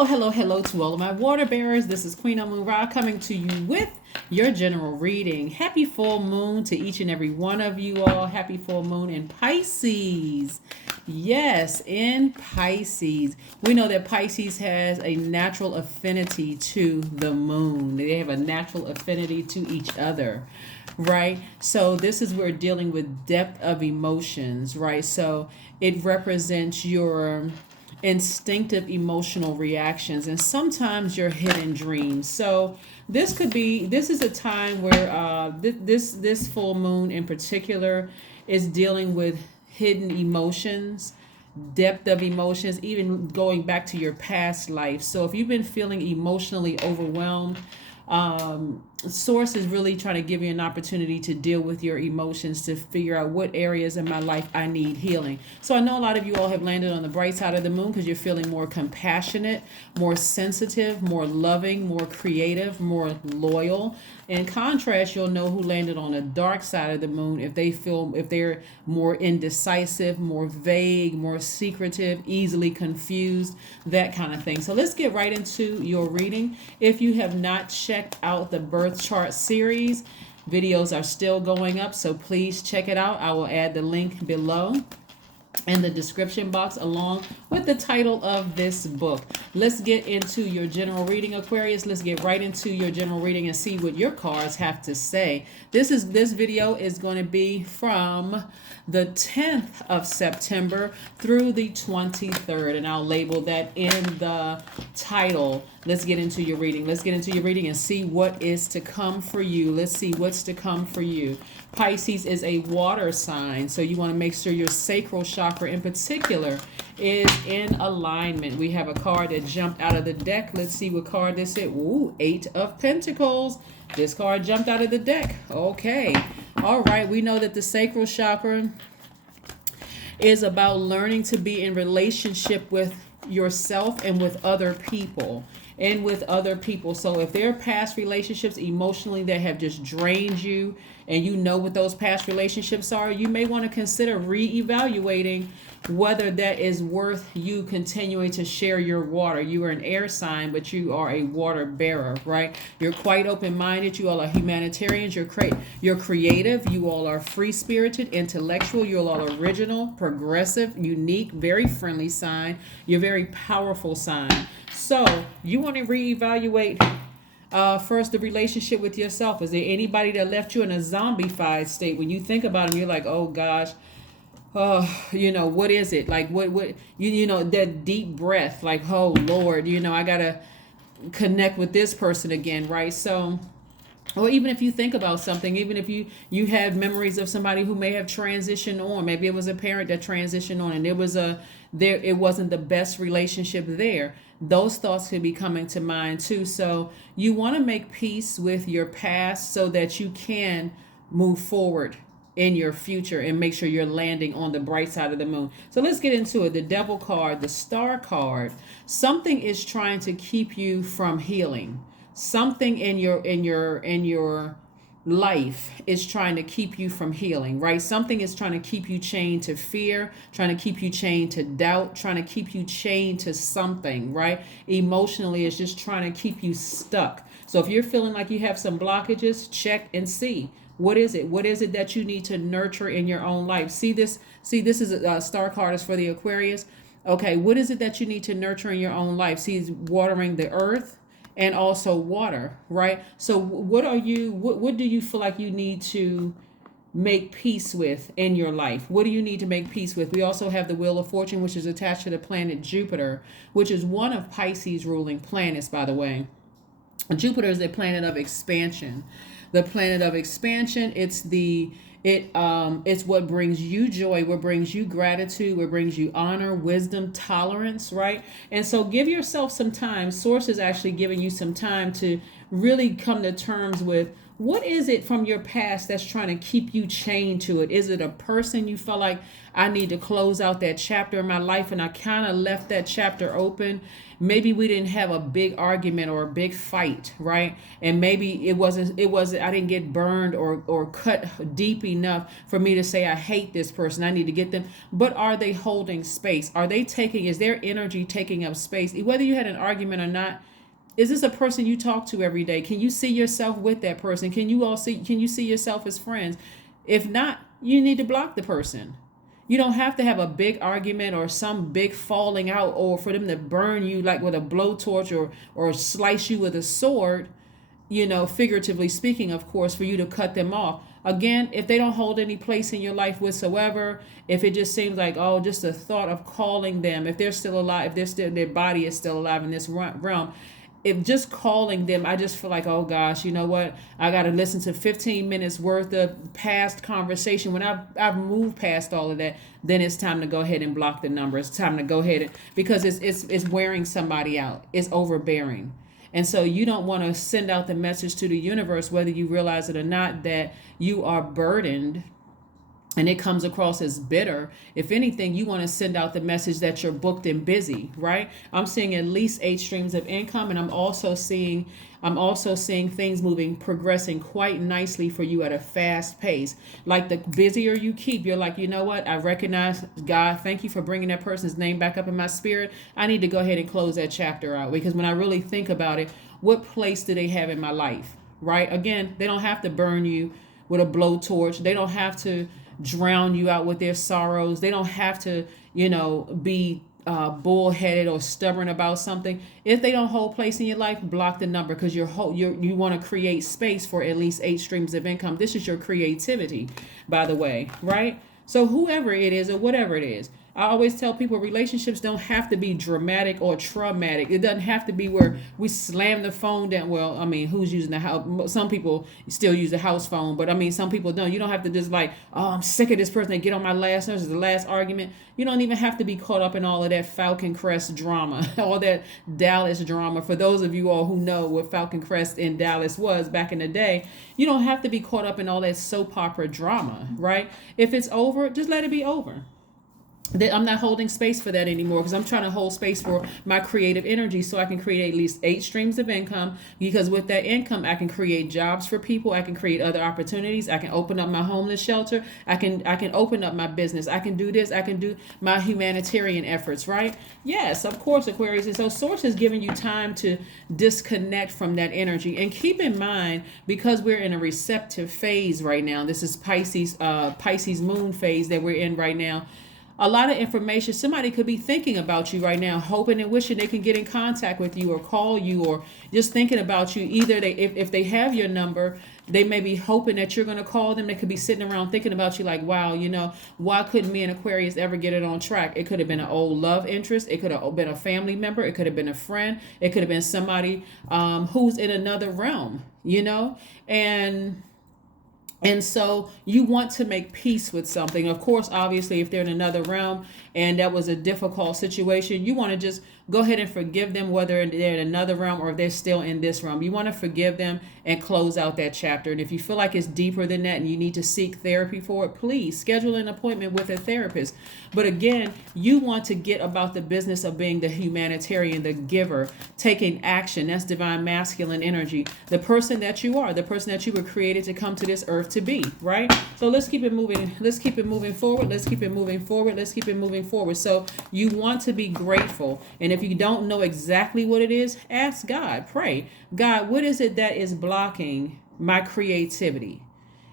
Hello to all of my water bearers. This is Queen Amun Ra coming to you with your general reading. Happy full moon to each and every one of you all. Happy full moon in Pisces. Yes, in Pisces. We know that Pisces has a natural affinity to the moon. They have a natural affinity to each other, right? So this is where dealing with depth of emotions, right? So it represents your instinctive emotional reactions and sometimes your hidden dreams. So this is a time where this full moon in particular is dealing with hidden emotions, depth of emotions, even going back to your past life. So if you've been feeling emotionally overwhelmed, source is really trying to give you an opportunity to deal with your emotions, to figure out what areas in my life I need healing. So I know a lot of you all have landed on the bright side of the moon because you're feeling more compassionate, more sensitive, more loving, more creative, more loyal. In contrast, you'll know who landed on the dark side of the moon if they're more indecisive, more vague, more secretive, easily confused, that kind of thing. So let's get right into your reading. If you have not checked out the birth chart series, videos are still going up, so please check it out. I will add the link below in the description box along with the title of this book. Let's get into your general reading, Aquarius. Let's get right into your general reading and see what your cards have to say. This video is going to be from the 10th of September through the 23rd, and I'll label that in the title. Let's get into your reading. Let's get into your reading and see what is to come for you. Let's see what's to come for you. Pisces is a water sign, so you want to make sure your sacral chakra in particular is in alignment. We have a card that jumped out of the deck. Let's see what card this is. Ooh, 8 of Pentacles. This card jumped out of the deck. Okay. All right. We know that the sacral chakra is about learning to be in relationship with yourself and with other people. So if there are past relationships emotionally that have just drained you, and you know what those past relationships are, you may want to consider reevaluating whether that is worth you continuing to share your water. You are an air sign, but you are a water bearer, right? You're quite open-minded. You all are humanitarians. You're creative. You all are free-spirited, intellectual. You all are original, progressive, unique, very friendly sign. You're a very powerful sign. So you want to reevaluate first the relationship with yourself. Is there anybody that left you in a zombified state? When you think about them, you're like, oh gosh, what is it? Like what that deep breath, like, oh Lord, I gotta connect with this person again, right? So, or even if you think about something, even if you have memories of somebody who may have transitioned on, maybe it was a parent that transitioned on, and it wasn't the best relationship there. Those thoughts could be coming to mind too. So you want to make peace with your past so that you can move forward in your future and make sure you're landing on the bright side of the moon. So let's get into it. The Devil card, the Star card. Something is trying to keep you from healing. Something in your life is trying to keep you from healing, right? Something is trying to keep you chained to fear, trying to keep you chained to doubt, trying to keep you chained to something, right? Emotionally, it's just trying to keep you stuck. So if you're feeling like you have some blockages, check and see. What is it? What is it that you need to nurture in your own life? See, this is a Star card is for the Aquarius. Okay, what is it that you need to nurture in your own life? See, it's watering the earth and also water, right? So what do you feel like you need to make peace with in your life? What do you need to make peace with? We also have the Wheel of Fortune, which is attached to the planet Jupiter, which is one of Pisces' ruling planets, by the way. Jupiter is a planet of expansion. The planet of expansion, it's what brings you joy, what brings you gratitude, what brings you honor, wisdom, tolerance, right? And so give yourself some time. Source is actually giving you some time to really come to terms with What is it from your past that's trying to keep you chained to it? Is it a person you felt like I need to close out that chapter in my life and I kind of left that chapter open? Maybe we didn't have a big argument or a big fight, right? And maybe it wasn't I didn't get burned or cut deep enough for me to say I hate this person. I need to get them. But are they holding space? Is their energy taking up space? Whether you had an argument or not, is this a person you talk to every day? Can you see yourself with that person? Can you see yourself as friends? If not, you need to block the person. You don't have to have a big argument or some big falling out or for them to burn you like with a blowtorch or slice you with a sword, figuratively speaking, of course, for you to cut them off. Again, if they don't hold any place in your life whatsoever, if it just seems like, oh, just the thought of calling them, if they're still alive, if their body is still alive in this realm, if just calling them, I just feel like, oh gosh, you know what? I got to listen to 15 minutes worth of past conversation. When I've moved past all of that, then it's time to go ahead and block the number. It's time to go ahead because it's wearing somebody out. It's overbearing. And so you don't want to send out the message to the universe, whether you realize it or not, that you are burdened and it comes across as bitter. If anything, you want to send out the message that you're booked and busy, right? I'm seeing at least 8 streams of income, and I'm also seeing things progressing quite nicely for you at a fast pace. Like the busier you keep, you're like, you know what? I recognize, God, thank you for bringing that person's name back up in my spirit. I need to go ahead and close that chapter out, because when I really think about it, what place do they have in my life, right? Again, they don't have to burn you with a blowtorch. They don't have to drown you out with their sorrows. They don't have to, be bullheaded or stubborn about something. If they don't hold place in your life, block the number, because you want to create space for at least 8 streams of income. This is your creativity, by the way, right? So whoever it is or whatever it is, I always tell people relationships don't have to be dramatic or traumatic. It doesn't have to be where we slam the phone down. Well, I mean, who's using the house? Some people still use the house phone, but I mean, some people don't. You don't have to just like, oh, I'm sick of this person. They get on my last nerves. It's the last argument. You don't even have to be caught up in all of that Falcon Crest drama, all that Dallas drama. For those of you all who know what Falcon Crest in Dallas was back in the day, you don't have to be caught up in all that soap opera drama, right? If it's over, just let it be over. I'm not holding space for that anymore, because I'm trying to hold space for my creative energy so I can create at least 8 streams of income, because with that income I can create jobs for people, I can create other opportunities, I can open up my homeless shelter, I can open up my business, I can do this, I can do my humanitarian efforts, right? Yes, of course, Aquarius. And so Source is giving you time to disconnect from that energy. And keep in mind, because we're in a receptive phase right now, this is Pisces moon phase that we're in right now. A lot of information, somebody could be thinking about you right now, hoping and wishing they can get in contact with you or call you, or just thinking about you. Either if they have your number, they may be hoping that you're going to call them. They could be sitting around thinking about you like, wow, why couldn't me and Aquarius ever get it on track? It could have been an old love interest. It could have been a family member. It could have been a friend. It could have been somebody who's in another realm, And so you want to make peace with something. Of course, obviously, if they're in another realm and that was a difficult situation, you want to just go ahead and forgive them, whether they're in another realm or if they're still in this realm. You want to forgive them and close out that chapter. And if you feel like it's deeper than that and you need to seek therapy for it, please schedule an appointment with a therapist. But again, you want to get about the business of being the humanitarian, the giver, taking action. That's divine masculine energy. The person that you are, the person that you were created to come to this earth to be, right? So let's keep it moving. Let's keep it moving forward. Let's keep it moving forward. Let's keep it moving forward. So you want to be grateful. And if you don't know exactly what it is, ask God, pray. God, what is it that is blocking my creativity?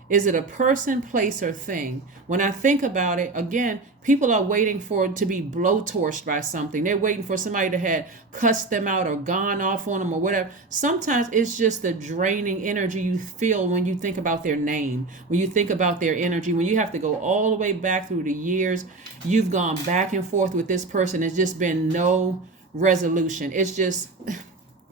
Is it a person, place, or thing? When I think about it, again, people are waiting for it to be blowtorched by something. They're waiting for somebody to have cussed them out or gone off on them or whatever. Sometimes it's just the draining energy you feel when you think about their name, when you think about their energy, when you have to go all the way back through the years. You've gone back and forth with this person. There's just been no resolution. It's just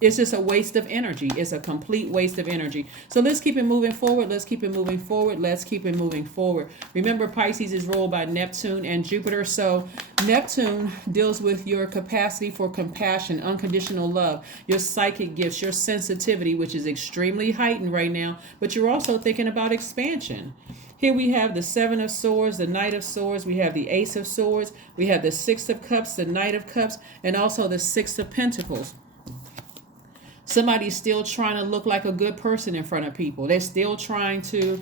It's just a waste of energy. It's a complete waste of energy. So let's keep it moving forward. Let's keep it moving forward. Let's keep it moving forward. Remember, Pisces is ruled by Neptune and Jupiter. So Neptune deals with your capacity for compassion, unconditional love, your psychic gifts, your sensitivity, which is extremely heightened right now. But you're also thinking about expansion. Here we have the Seven of Swords, the Knight of Swords. We have the Ace of Swords. We have the Six of Cups, the Knight of Cups, and also the Six of Pentacles. Somebody's still trying to look like a good person in front of people. They're still trying to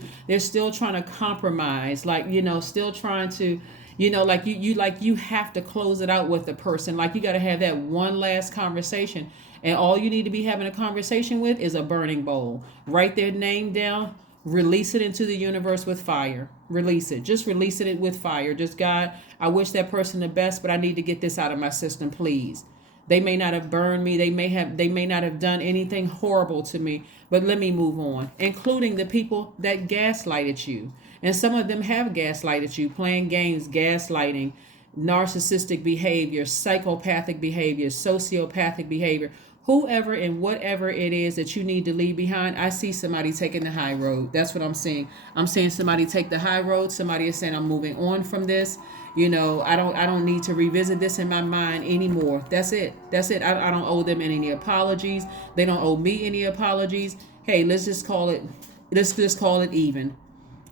compromise, still trying to, you have to close it out with the person. Like you got to have that one last conversation. And all you need to be having a conversation with is a burning bowl. Write their name down, release it into the universe with fire. Release it. Just release it with fire. Just, God, I wish that person the best, but I need to get this out of my system, please. They may not have burned me. They may not have done anything horrible to me, but let me move on, including the people that gaslighted you. And some of them have gaslighted you, playing games, gaslighting, narcissistic behavior, psychopathic behavior, sociopathic behavior, whoever and whatever it is that you need to leave behind. I see somebody taking the high road. That's what I'm seeing. I'm seeing somebody take the high road. Somebody is saying, I'm moving on from this. I don't need to revisit this in my mind anymore. That's it. I don't owe them any apologies. They don't owe me any apologies. Hey, let's just call it even.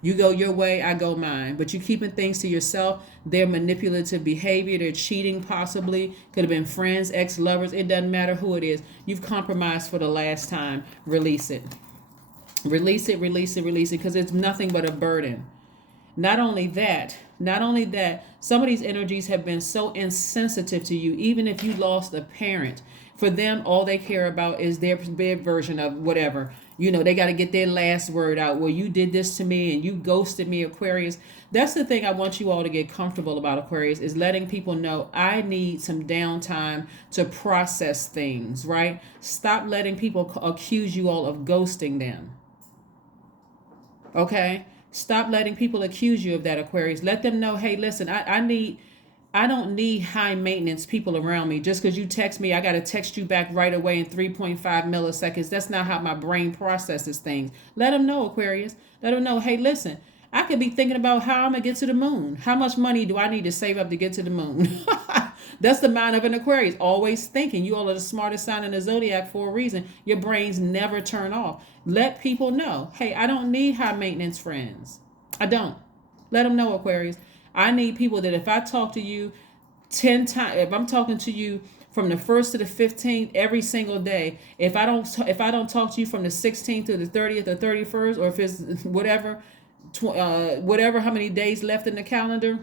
You go your way, I go mine. But you keeping things to yourself. Their manipulative behavior, their cheating possibly, could have been friends, ex-lovers. It doesn't matter who it is. You've compromised for the last time. Release it. Release it, because it's nothing but a burden. Not only that, some of these energies have been so insensitive to you, even if you lost a parent. For them, all they care about is their version of whatever. They got to get their last word out. Well, you did this to me and you ghosted me, Aquarius. That's the thing I want you all to get comfortable about, Aquarius, is letting people know I need some downtime to process things, right? Stop letting people accuse you all of ghosting them. Okay? Stop letting people accuse you of that, Aquarius. Let them know, hey, listen, I don't need high maintenance people around me. Just because you text me, I got to text you back right away in 3.5 milliseconds. That's not how my brain processes things. Let them know, Aquarius. Let them know, hey, listen, I could be thinking about how I'm going to get to the moon. How much money do I need to save up to get to the moon? That's the mind of an Aquarius, always thinking. You all are the smartest sign in the Zodiac for a reason. Your brains never turn off. Let people know, hey, I don't need high maintenance friends. I don't. Let them know, Aquarius. I need people that if I talk to you 10 times, if I'm talking to you from the 1st to the 15th every single day, if I don't talk to you from the 16th to the 30th or 31st, or if it's whatever how many days left in the calendar,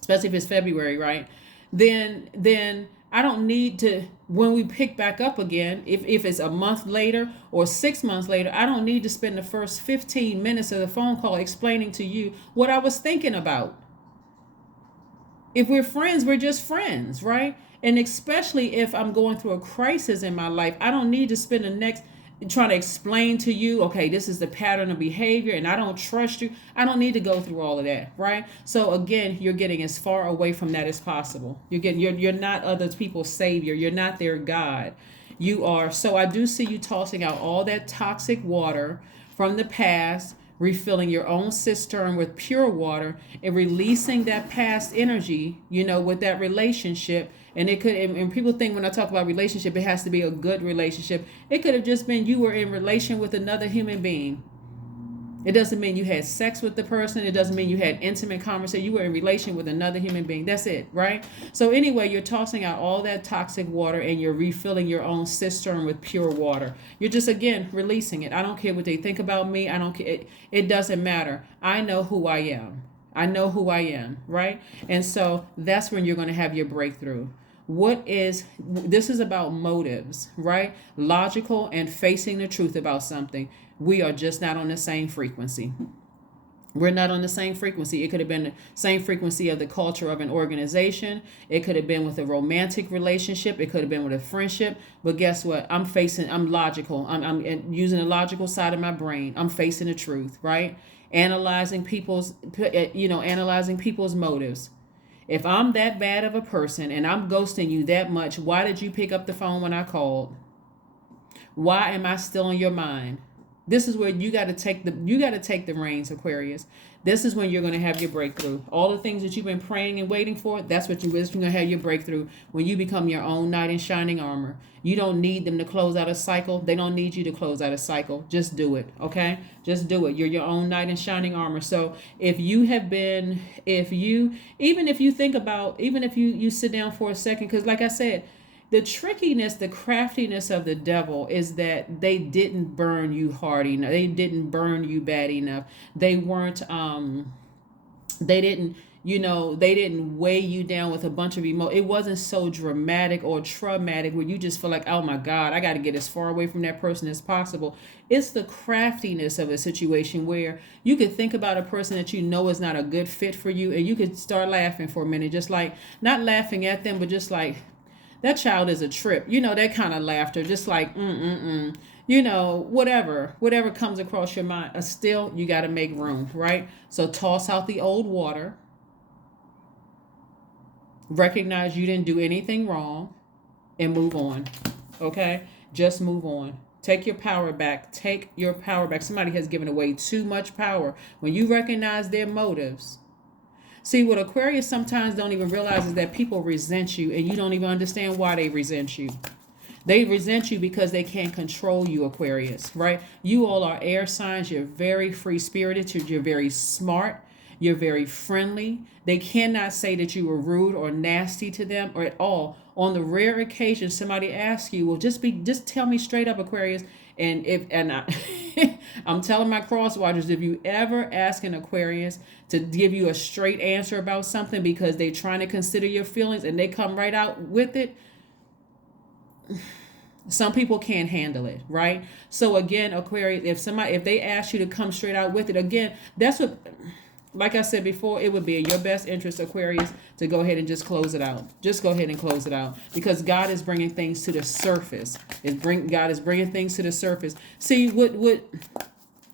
especially if it's February, right? Then I don't need to, when we pick back up again, if it's a month later or 6 months later, I don't need to spend the first 15 minutes of the phone call explaining to you what I was thinking about. If we're friends, we're just friends, right? And especially if I'm going through a crisis in my life, I don't need to spend the next trying to explain to you, okay, this is the pattern of behavior and I don't trust you. I don't need to go through all of that, right? So again, you're getting as far away from that as possible. You're not other people's savior. You're not their God. You are. So I do see you tossing out all that toxic water from the past, refilling your own cistern with pure water and releasing that past energy, with that relationship. And it could, and people think when I talk about relationship, it has to be a good relationship. It could have just been you were in relation with another human being. It doesn't mean you had sex with the person. It doesn't mean you had intimate conversation. You were in relation with another human being. That's it, right? So anyway, you're tossing out all that toxic water and you're refilling your own cistern with pure water. You're just, again, releasing it. I don't care what they think about me. I don't care. It doesn't matter. I know who I am. I know who I am, right? And so that's when you're going to have your breakthrough. This is about motives, right? Logical and facing the truth about something. We are just not on the same frequency. We're not on the same frequency. It could have been the same frequency of the culture of an organization. It could have been with a romantic relationship. It could have been with a friendship. But guess what? I'm logical. I'm using the logical side of my brain. I'm facing the truth, right? Analyzing people's motives. If I'm that bad of a person and I'm ghosting you that much, why did you pick up the phone when I called? Why am I still on your mind? This is where you got to take the reins, Aquarius. This is when you're going to have your breakthrough. All the things that you've been praying and waiting for, that's what you're going to have your breakthrough when you become your own knight in shining armor. You don't need them to close out a cycle. They don't need you to close out a cycle. Just do it, okay? Just do it. You're your own knight in shining armor. So if you have been, even if you sit down for a second, because like I said, the trickiness, the craftiness of the devil is that they didn't burn you hard enough. They didn't burn you bad enough. They weren't, they didn't, they didn't weigh you down with a bunch of emotion. It wasn't so dramatic or traumatic where you just feel like, oh my God, I got to get as far away from that person as possible. It's the craftiness of a situation where you could think about a person that you know is not a good fit for you, and you could start laughing for a minute, just like not laughing at them, but just like, that child is a trip, that kind of laughter, just like, whatever comes across your mind. Still, you got to make room, right? So toss out the old water, recognize you didn't do anything wrong, and move on, okay? Just move on. Take your power back. Take your power back. Somebody has given away too much power. When you recognize their motives, see, what Aquarius sometimes don't even realize is that people resent you, and you don't even understand why they resent you. They resent you because they can't control you, Aquarius, right? You all are air signs. You're very free-spirited. You're very smart. You're very friendly. They cannot say that you were rude or nasty to them or at all. On the rare occasion somebody asks you, well, just tell me straight up, Aquarius. I'm telling my cross watchers, if you ever ask an Aquarius to give you a straight answer about something because they're trying to consider your feelings and they come right out with it, some people can't handle it, right? So again, Aquarius, if they ask you to come straight out with it, again, that's what, like I said before, it would be in your best interest, Aquarius, to go ahead and just close it out. Just go ahead and close it out, because God is bringing things to the surface. God is bringing things to the surface. See, what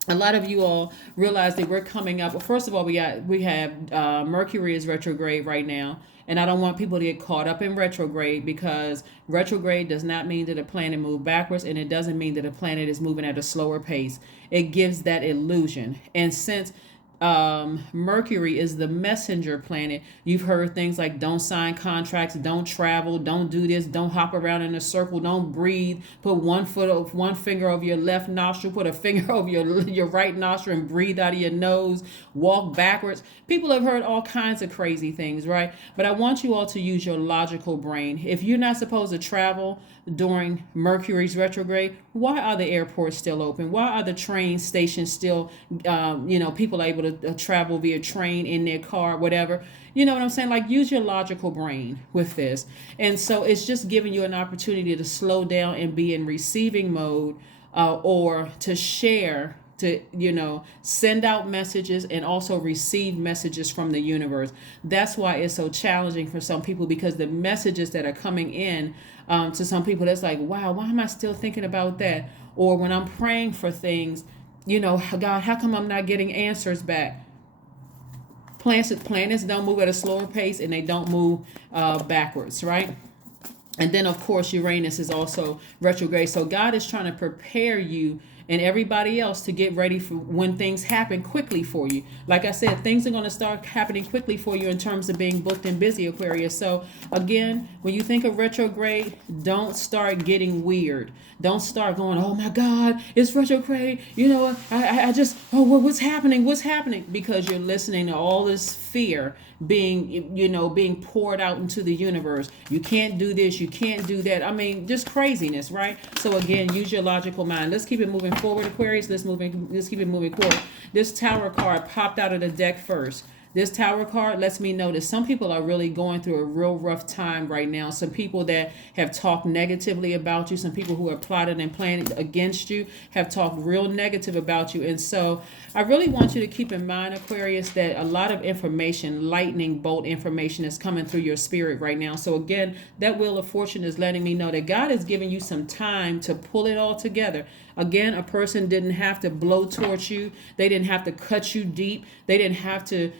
a lot of you all realize that we're coming up. Well, first of all, we have Mercury is retrograde right now. And I don't want people to get caught up in retrograde, because retrograde does not mean that a planet moved backwards, and it doesn't mean that a planet is moving at a slower pace. It gives that illusion. And since Mercury is the messenger planet, you've heard things like don't sign contracts, don't travel, don't do this, don't hop around in a circle, don't breathe, put one finger over your left nostril, put a finger over your right nostril and breathe out of your nose, walk backwards. People have heard all kinds of crazy things, right? But I want you all to use your logical brain. If you're not supposed to travel during Mercury's retrograde, why are the airports still open? Why are the train stations still, people are able to travel via train, in their car, whatever? You know what I'm saying? Like, use your logical brain with this. And so it's just giving you an opportunity to slow down and be in receiving mode, or to share, to send out messages and also receive messages from the universe. That's why it's so challenging for some people, because the messages that are coming in to some people, that's like, wow, why am I still thinking about that? Or when I'm praying for things, God, how come I'm not getting answers back? Planets don't move at a slower pace, and they don't move backwards, right? And then, of course, Uranus is also retrograde. So God is trying to prepare you and everybody else to get ready for when things happen quickly for you. Like I said, things are going to start happening quickly for you in terms of being booked and busy, Aquarius. So again, when you think of retrograde, don't start getting weird. Don't start going, oh my God, it's retrograde. I just, what's happening? What's happening? Because you're listening to all this fear being poured out into the universe. You can't do this. You can't do that. I mean, just craziness, right? So again, use your logical mind. Let's keep it moving forward, Aquarius. Let's keep it moving forward. This Tower card popped out of the deck first. This Tower card lets me know that some people are really going through a real rough time right now. Some people that have talked negatively about you, some people who are plotting and planning against you have talked real negative about you. And so I really want you to keep in mind, Aquarius, that a lot of information, lightning bolt information, is coming through your spirit right now. So again, that Wheel of Fortune is letting me know that God is giving you some time to pull it all together. Again, a person didn't have to blow torch you. They didn't have to cut you deep. They didn't have to,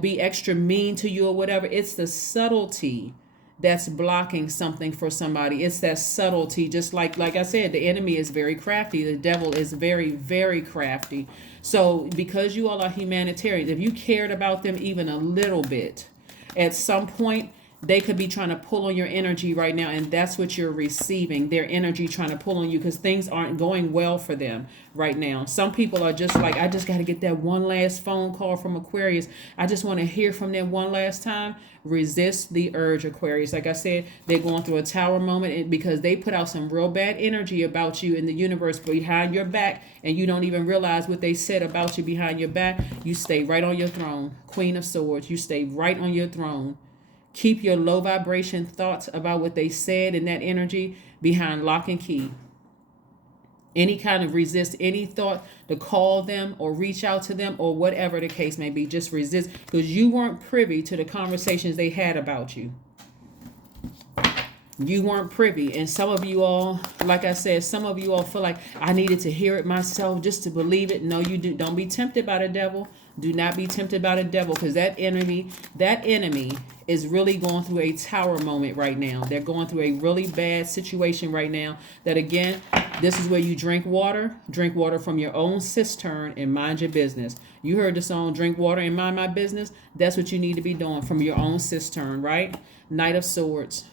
be extra mean to you or whatever. It's the subtlety that's blocking something for somebody. It's that subtlety. Just like I said, the enemy is very crafty. The devil is very, very crafty. So because you all are humanitarians, if you cared about them even a little bit, at some point they could be trying to pull on your energy right now, and that's what you're receiving, their energy trying to pull on you, because things aren't going well for them right now. Some people are just like, I just got to get that one last phone call from Aquarius. I just want to hear from them one last time. Resist the urge, Aquarius. Like I said, they're going through a tower moment because they put out some real bad energy about you in the universe behind your back, and you don't even realize what they said about you behind your back. You stay right on your throne. Queen of Swords, you stay right on your throne. Keep your low vibration thoughts about what they said in that energy behind lock and key. Any kind of resist any thought to call them or reach out to them or whatever the case may be. Just resist, because you weren't privy to the conversations they had about you. You weren't privy. And some of you all, like I said, some of you all feel like I needed to hear it myself just to believe it. No, you do. Don't be tempted by the devil. Do not be tempted by the devil, because that enemy is really going through a tower moment right now. They're going through a really bad situation right now. That again, this is where you drink water from your own cistern and mind your business. You heard the song, drink water and mind my business. That's what you need to be doing from your own cistern, right? Knight of Swords.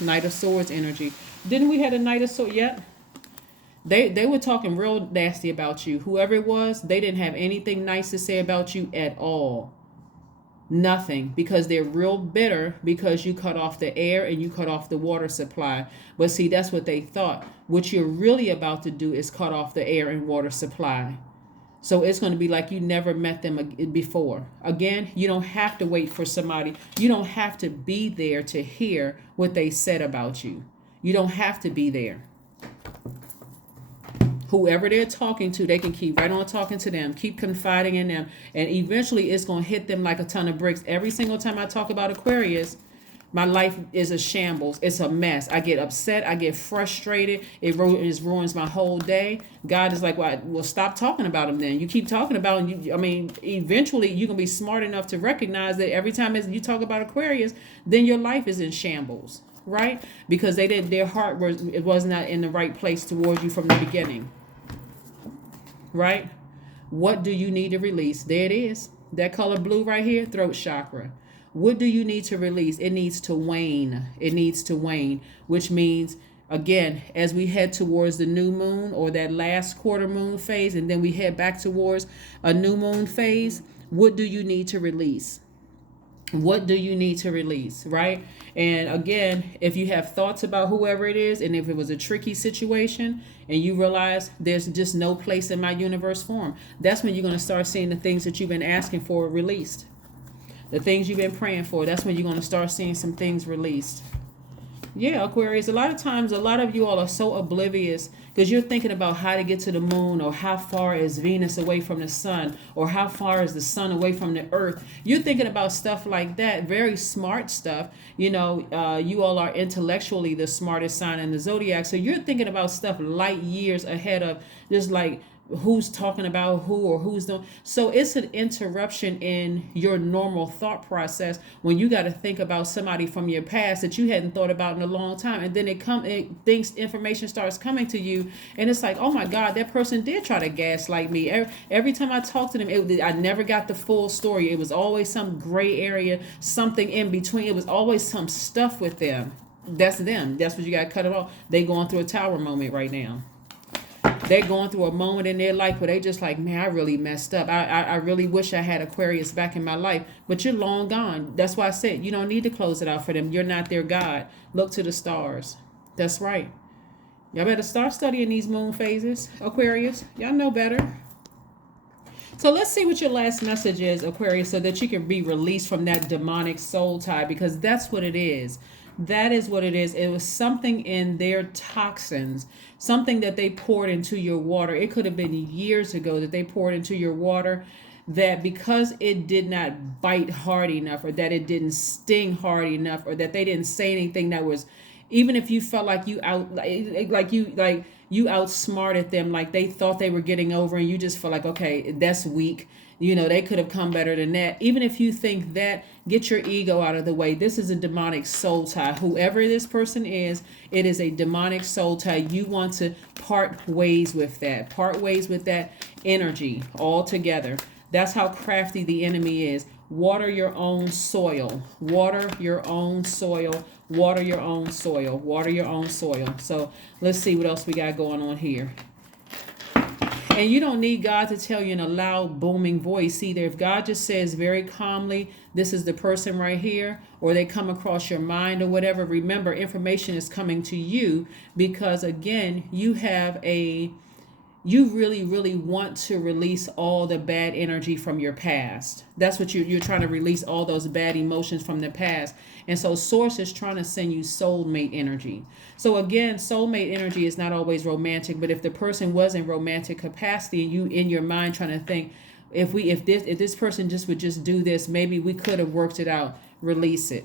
Knight of Swords energy. Didn't we have a Knight of Swords yet? They were talking real nasty about you. Whoever it was, they didn't have anything nice to say about you at all. Nothing, because they're real bitter because you cut off the air and you cut off the water supply. But see, that's what they thought. What you're really about to do is cut off the air and water supply. So it's going to be like you never met them before. Again, you don't have to wait for somebody. You don't have to be there to hear what they said about you. You don't have to be there. Whoever they're talking to, they can keep right on talking to them. Keep confiding in them. And eventually it's going to hit them like a ton of bricks. Every single time I talk about Aquarius, my life is a shambles. It's a mess. I get upset. I get frustrated. It ruins my whole day. God is like, well, stop talking about him then. You keep talking about him. Eventually you're going to be smart enough to recognize that every time you talk about Aquarius, then your life is in shambles, right? Because their heart was not in the right place towards you from the beginning, right? What do you need to release? There it is. That color blue right here, throat chakra. What do you need to release? It needs to wane. It needs to wane, which means, again, as we head towards the new moon or that last quarter moon phase, and then we head back towards a new moon phase, what do you need to release? What do you need to release, right? And again, if you have thoughts about whoever it is, and if it was a tricky situation and you realize there's just no place in my universe for them, that's when you're going to start seeing the things that you've been asking for released. The things you've been praying for, that's when you're going to start seeing some things released. Yeah, Aquarius, a lot of times, a lot of you all are so oblivious because you're thinking about how to get to the moon, or how far is Venus away from the sun, or how far is the sun away from the earth. You're thinking about stuff like that, very smart stuff. You all are intellectually the smartest sign in the Zodiac. So you're thinking about stuff light years ahead of just like who's talking about who or who's doing. So it's an interruption in your normal thought process when you got to think about somebody from your past that you hadn't thought about in a long time, and then information starts coming to you, and it's like, oh my God, that person did try to gaslight me. Every time I talked to them, I never got the full story. It was always some gray area, something in between. It was always some stuff with them. That's them. That's what you got to cut it off. They going through a tower moment right now. They're going through a moment in their life where they just like, man, I really messed up. I really wish I had Aquarius back in my life. But you're long gone. That's why I said you don't need to close it out for them. You're not their God. Look to the stars. That's right. Y'all better start studying these moon phases, Aquarius. Y'all know better. So let's see what your last message is, Aquarius, so that you can be released from that demonic soul tie, because that's what it is. That is what it is. It was something in their toxins, something that they poured into your water. It could have been years ago that they poured into your water, that because it did not bite hard enough, or that it didn't sting hard enough, or that they didn't say anything that was Even if you felt like you outsmarted them, like they thought they were getting over, and you just feel like, okay, that's weak. They could have come better than that. Even if you think that, get your ego out of the way. This is a demonic soul tie. Whoever this person is, it is a demonic soul tie. You want to part ways with that. Part ways with that energy altogether. That's how crafty the enemy is. Water your own soil. Water your own soil. Water your own soil. Water your own soil. So let's see what else we got going on here. And you don't need God to tell you in a loud, booming voice either. If God just says very calmly, this is the person right here, or they come across your mind or whatever, remember, information is coming to you because, again, you really, really want to release all the bad energy from your past. That's what you're trying to release, all those bad emotions from the past. And so Source is trying to send you soulmate energy. So again, soulmate energy is not always romantic, but if the person was in romantic capacity and you in your mind trying to think, if this person just would just do this, maybe we could have worked it out, release it.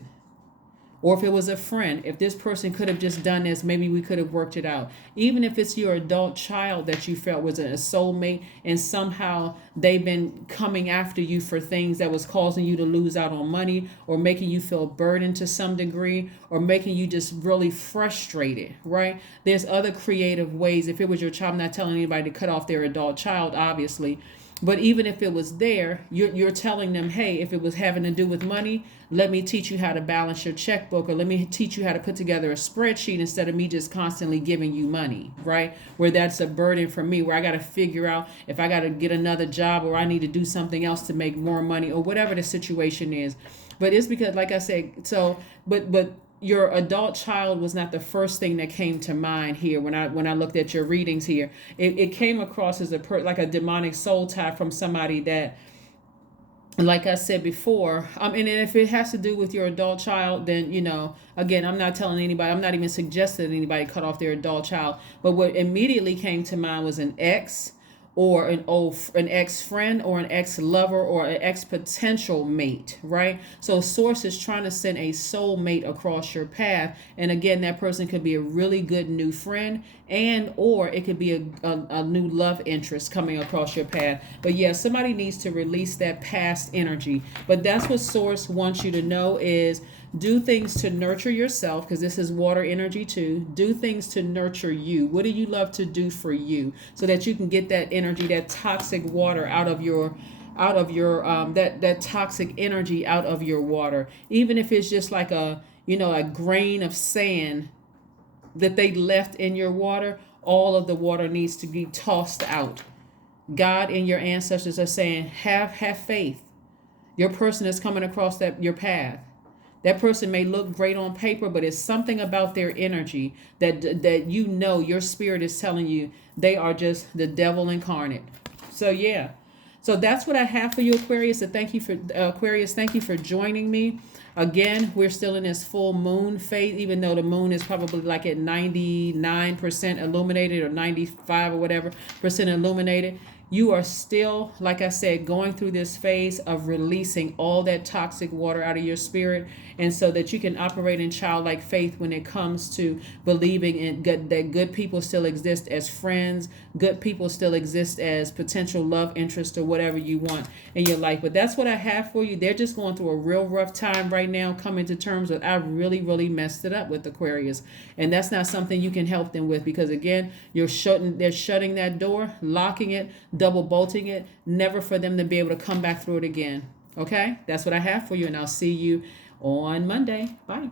Or if it was a friend, if this person could have just done this, maybe we could have worked it out. Even if it's your adult child that you felt was a soulmate and somehow they've been coming after you for things that was causing you to lose out on money or making you feel burdened to some degree or making you just really frustrated, right? There's other creative ways. If it was your child, I'm not telling anybody to cut off their adult child, obviously. But even if it was there, you're telling them, hey, if it was having to do with money, let me teach you how to balance your checkbook, or let me teach you how to put together a spreadsheet instead of me just constantly giving you money, right? Where that's a burden for me, where I got to figure out if I got to get another job or I need to do something else to make more money or whatever the situation is. But it's because, like I said, but your adult child was not the first thing that came to mind here when I looked at your readings here. It came across as like a demonic soul tie from somebody that, like I said before, and if it has to do with your adult child, then, again, I'm not telling anybody, I'm not even suggesting that anybody cut off their adult child. But what immediately came to mind was an ex, or an ex-friend, or an ex-lover, or an ex-potential mate, right? So Source is trying to send a soul mate across your path. And again, that person could be a really good new friend, and or it could be a new love interest coming across your path. But yeah, somebody needs to release that past energy. But that's what Source wants you to know is, do things to nurture yourself, because this is water energy too. Do things to nurture you. What do you love to do for you, so that you can get that energy, that toxic water out of your that toxic energy out of your water. Even if it's just like a grain of sand that they left in your water, all of the water needs to be tossed out. God and your ancestors are saying, have faith. Your person is coming across your path. That person may look great on paper, but it's something about their energy that your spirit is telling you they are just the devil incarnate. So yeah. So that's what I have for you, Aquarius. So thank you for joining me. Again, we're still in this full moon phase, even though the moon is probably like at 99% illuminated, or 95 or whatever percent illuminated. You are still, like I said, going through this phase of releasing all that toxic water out of your spirit, and so that you can operate in childlike faith when it comes to believing in that good people still exist as friends, good people still exist as potential love interest, or whatever you want in your life. But that's what I have for you. They're just going through a real rough time right now, coming to terms with, I really, really messed it up with Aquarius. And that's not something you can help them with, because again, they're shutting that door, locking it, double bolting it, never for them to be able to come back through it again. Okay, that's what I have for you, and I'll see you on Monday. Bye.